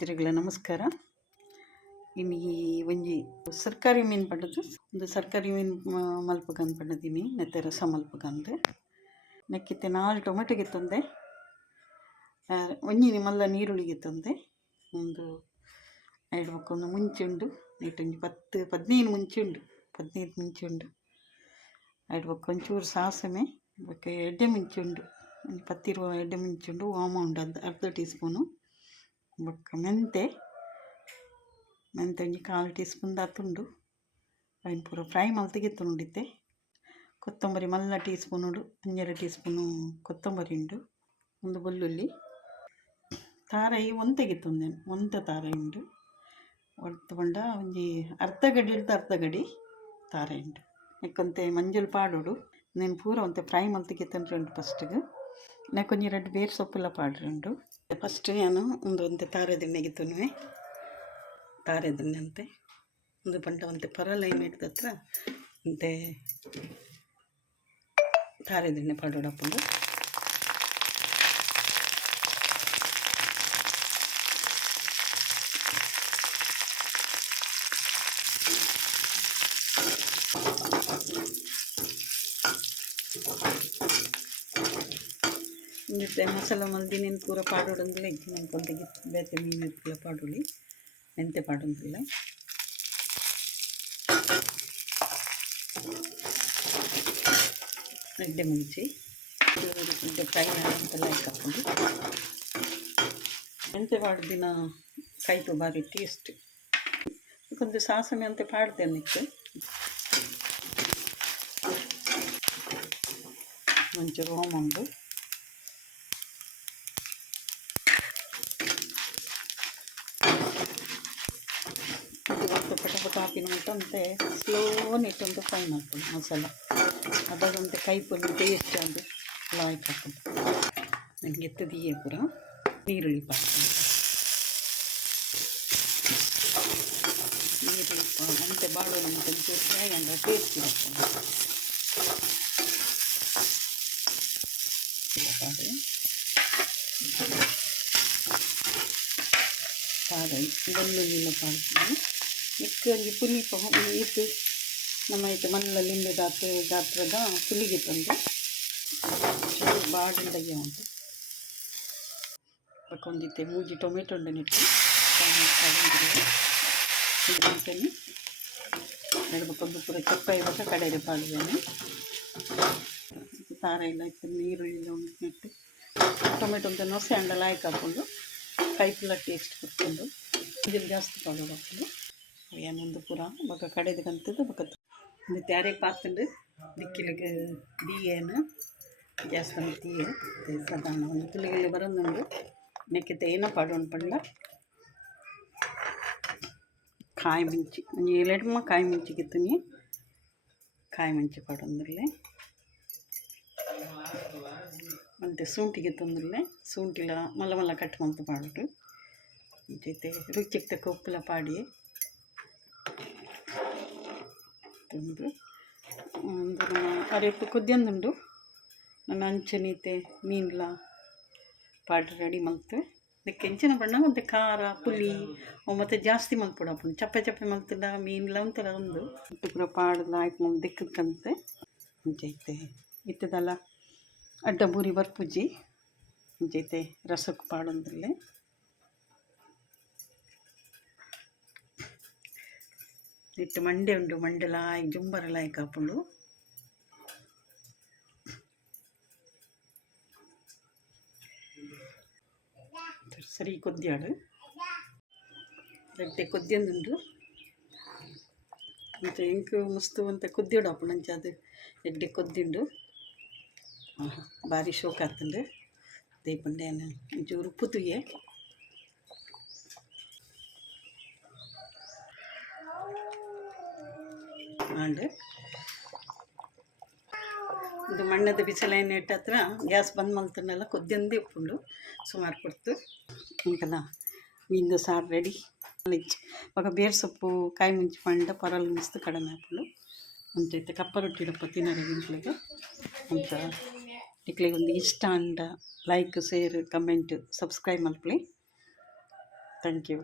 ಮಿತ್ರಗಳೇ ನಮಸ್ಕಾರ. ಇನ್ನು ಒಂಜಿ ಸರ್ಕಾರಿ ಮೀನು ಪಂಡದು ಒಂದು ಸರ್ಕಾರಿ ಮೀನು ಮಲ್ಪಗಂದು ಪಂಡದೀನಿ ನೆತ್ತೆ ರಸ ಮಲ್ಪಗಂದು ನೆಕ್ಕಿತ್ತೆ 4 ಟೊಮೆಟೊ ಗೆತ್ತೊಂದೆ ಒಂಜಿನಿ ಮಲ್ಲ ನೀರುಳ್ಳಿಗೆತ್ತೊಂದೆ ಒಂದು ಎರಡು ಬಕ್ಕೊಂದು ಮುಂಚೆ ಉಂಡು ನೀಟೊಂಜಿ 10-15 ಮುಂಚೆ ಉಂಡು 15 ಮುಂಚೆ ಉಂಡು ಎರಡು ಬಕ್ಕ ಒಂಚೂರು ಸಾಸಮೆ ಬಕ್ಕ ಎಡ್ಡೆ ಮುಂಚೆ ಉಂಡು ಒಂದು 10-20 ಎಡ್ಡೆ ಮುಂಚೆ ಉಂಡು ಓಮ ಉಂಡು ಅರ್ಧ ಟೀ ಸ್ಪೂನು ಬೊಕ್ಕ ಮೆಂತೆ ಒಂಜಿ 1/4 ಟೀ ಸ್ಪೂನ್ ದಾತುಂಡು ಅಯ್ನ ಪೂರ ಫ್ರೈ ಮಲ್ತಿಗೆತ್ತು ಉಂಡಿತ್ತೆ. ಕೊತ್ತಂಬರಿ ಮಲ್ಲ ಟೀ ಸ್ಪೂನ್ ಉಂಡು 2 ಟೀ ಸ್ಪೂನು ಕೊತ್ತಂಬರಿ ಉಂಡು ಒಂದು ಬೆಳ್ಳುಳ್ಳಿ ತಾರಾಯಿ ಒಂತೆಗೆತ್ತೊಂದೇನು ಒಂತ ತಾರಾಯಿ ಉಂಡು ಒಟ್ಟು ಪಂಡ ಒಂಜಿ ಅರ್ಧ ಗಡಿ ಹಿಡ್ದು ಅರ್ಧ ಗಡಿ ತಾರಾಯಿ ಉಂಡು ನೆಕ್ಕೊಂತೆ ಮಂಜುಳು ಪಾಡೋಡು నేను ಪೂರ ಒಂತೆ ಫ್ರೈ ಮಲ್ತಿಗೆತ್ತಂಡ್ರೆ ಉಂಟು ಫಸ್ಟಿಗೆ ನೆಕ್ಕೊಂಜಿ 2 ಬೇರು ಸೊಪ್ಪೆಲ್ಲ ಪಾಡ್ರೆ ಉಂಡು. ಫಸ್ಟ್ ನಾನು ಒಂತೆ ತಾರೆ ದಿಣ್ಣೆಗೆ ತುನ್ನುವೆ ತಾರೆ ದಿಣ್ಣೆ ಅಂತೆ ಒಂದು ಪಂಡ ಒಂತೆ ಪರಲೈನ್ ಇಡ್ದ ಹತ್ರ ಒಂತೆ ತಾರೆ ದಿಣ್ಣೆ ಪಾಡೋಡಪ್ಪಂಡು ಮತ್ತೆ ಮಸಾಲ ಮಲ್ದಿ ನೀನು ಪೂರ ಪಾಡೋಡಂದಿಲ್ಲ ಇಜ್ಜಿ ನಾನು ಕೊಂತೆಗೆ ಬೇತೆ ಮೀನು ಇರ್ತಿಲ್ಲ ಪಾಡೋಳಿ ಮೆಂತೆ ಪಾಡೋದಿಲ್ಲ ಎಡ್ಡೆ ಮುಂಚಿ ಎಡ್ಡೆ ಫ್ರೈ ಅಂತೆಲ್ಲ ಹಾಕೊಂಡು ಮೆಂತೆ ಪಾಡ್ದಿನ ಕೈತು ಬಾರಿ ಟೇಸ್ಟ್ ಕೊಂಚ ಸಾಸಮೆ ಅಂತ ಪಾಡ್ತೇನೆ ಇತ್ತು ಒಂಚೂರು ಓಮ ಉಂಡು ಪಟ ಹಾಕಿನ ಮಟ್ಟಂತೆ ಸ್ಲೋ ಇಟ್ಟಂತೆ ಫ್ರೈ ಮಾಡ್ಕೊಂಡು ಮಸಾಲ ಅದಾದಂತೆ ಕೈ ಪುಡಿ ಟೇಸ್ಟ್ ಅದು ಎಲ್ಲ ಆಯ್ತು ಹಾಕೊಂಡು ನನಗೆ ಎತ್ತದಿಯೇ ಪೂರ ನೀರುಳ್ಳಿ ಪಾಡ್ಕೊಂಡು ನೀರುಳ್ಳಿ ಅಂತೆ ಬಾಡೋ ನಮಗೆ ಒಂಚೂರು ಫ್ರೈ ಅಂದರೆ ಟೇಸ್ಟ್ ಇರುತ್ತೆ ಪಾಡು ಬೆಳ್ಳುಳ್ಳಿನ ಪಾಡ್ತೀನಿ ಮಿಕ್ಕಲ್ಲಿ ಪುಲಿ ಇಟ್ಟು ನಮ್ಮ ಇದು ಮಲ್ಲಲ್ಲಿಂದ ಗಾತ್ರದ ಪುಲಿಗೆ ತಂದು ಬಾಡಿಗೆ ಉಂಟು ಪಕ್ಕೊಂದಿತ್ತೆ ಮೂಜಿ ಟೊಮೆಟೊ ಉಂಡನಿಟ್ಟು ಅಂತೇನೆ ಎರಡು ಬಕ್ಕೊಂದು ಪೂರ ಚಪ್ಪ ಇವಾಗ ಕಡೆಗೆ ಪಾಡುವೇನೆ ತಾರ ಎಲ್ಲ ಇತ್ತು ನೀರುಳ್ಳಿ ಉಂಟು ಟೊಮೆಟೊ ಅಂತ ನೊಸೆ ಅಂಡಲ್ಲ ಹಾಕೊಂಡು ಕೈಪುಲ್ಲ ಟೇಸ್ಟ್ ಕೊಟ್ಕೊಂಡು ಇದನ್ನು ಜಾಸ್ತಿ ಪಾಡೋದು ಹಾಕೊಂಡು ಏನೊಂದು ಪೂರ ಬೊಕ್ಕ ಕಡೆದು ಕಂತದ್ದು ಬೊಕ್ಕ ಒಂದು ತ್ಯಾರೆ ಪಾತ್ರೆ ದಿಕ್ಕಿಲಿಗೆ ದೀಯೇನು ಜಾಸ್ತಿ ತೀಯೆ ಸಾಧಾರಣ ಒಂದು ತುಳಿಗೆಲ್ಲ ಬರೋದುಂಡು ನೆಕ್ಕಿತ ಏನೋ ಪಾಡೋಣ ಪಂಡ ಕಾಯಿ ಮುಂಚಿ ಒಂದು 7 ಕಾಯಿ ಮುಂಚಿಗಿತ್ತು ಕಾಯಿ ಮುಂಚಿ ಪಾಡೋದ್ರಲ್ಲೇ ಮತ್ತು ಶುಂಠಿಗೆ ತೊಂದರೆ ಶುಂಠಿಲ ಮಲ್ಲ ಮಲ್ಲ ಕಟ್ ಮಂತು ಪಾಡೋದು ಜೊತೆ ರುಚಿಗೆ ತಕ್ಕ ಉಪ್ಪುಲ ಪಾಡಿ ತಂದು ಒಂದು ಅರೆಪ್ಪು ಕುದ್ಯಂದುಂಡು ನನ್ನ ಅಂಚನೀತೆ ಮೀನ್ಲ ಪಾಡ್ರೆ ರೆಡಿ ಮಲ್ತು ಅದಕ್ಕೆ ಹೆಂಚಿನ ಬಣ್ಣ ಮತ್ತು ಖಾರ ಪುಲಿ ಮತ್ತು ಜಾಸ್ತಿ ಮಲ್ಪೊಡಪ್ಪು ಚಪ್ಪೆ ಚಪ್ಪೆ ಮಲ್ತಿಲ್ಲ ಮೀನ್ಲ ಒಂಥರ ಒಂದು ಪೂರ ಪಾಡ್ದು ಆಯ್ತು ಮಲ್ ದಿಕ್ಕಂತೆ ಮುಂಚೈತೆ ಇತ್ತದಲ್ಲ ಅಡ್ಡ ಬೂರಿ ಬರ್ಪುಜ್ಜಿ ಮುಂಚೈತೆ ರಸಕ್ಕೆ ಪಾಡೊಂದ್ರಲ್ಲೇ ಇಟ್ಟು ಮಂಡೆ ಉಂಡು ಮಂಡೆಲ ಜುಂಬರೆಲ್ಲ ಹಾಕೊಂಡು ಸರಿ ಕೊದ್ಯಾಡು ಗಟ್ಟೆ ಕೊದ್ಯಂದುಂಡು ಮತ್ತು ಎಂಕು ಮುಸ್ತು ಅಂತ ಕೊದ್ಯೋಡು ಅಪ್ಪು ನಂಚ ಅದು ಎಡ್ಡೆ ಕೊದ್ದಿಂಡು ಭಾರಿ ಶೋಕ ಆಗ್ತಂಡು ದೀಪಂಡೇನು ಒಂಚೂರು ಉಪ್ಪು ತುಯ್ಯೆ ಆಂಡು ಇದು ಮಣ್ಣದ ಬಿಸಿಲೈನ ಇಟ್ಟ ಹತ್ರ ಗ್ಯಾಸ್ ಬಂದ್ ಮಲ್ತನ್ನೆಲ್ಲ ಕೊದ್ಯಂದೇ ಉಪ್ಪುಂಡು ಸುಮಾರು ಕೊಡ್ತು ಇಂಕಲ್ಲ ಮೀನು ಸಾರು ರೆಡಿ ಇವಾಗ ಬೇರೆ ಸೊಪ್ಪು ಕಾಯಿ ಮುಂಚಿ ಪಂಡ ಪರಲ್ ಮಿಸ್ತು ಕಡಿಮೆ ಹಾಕೊಂಡು ಅಂಚೈತೆ ಕಪ್ಪ ರೊಟ್ಟಿ ಇಡಪ್ಪ ತಿನ್ನೋದು ಇಂಟ್ಲಿಗೆ ಅಂತ ಇಕ್ಲಿಗೆ ಒಂದು ಇಷ್ಟ ಅಂಡ ಲೈಕ್ ಶೇರ್ ಕಮೆಂಟ್ ಸಬ್ಸ್ಕ್ರೈಬ್ ಮಲ್ಪಲಿ. Thank you.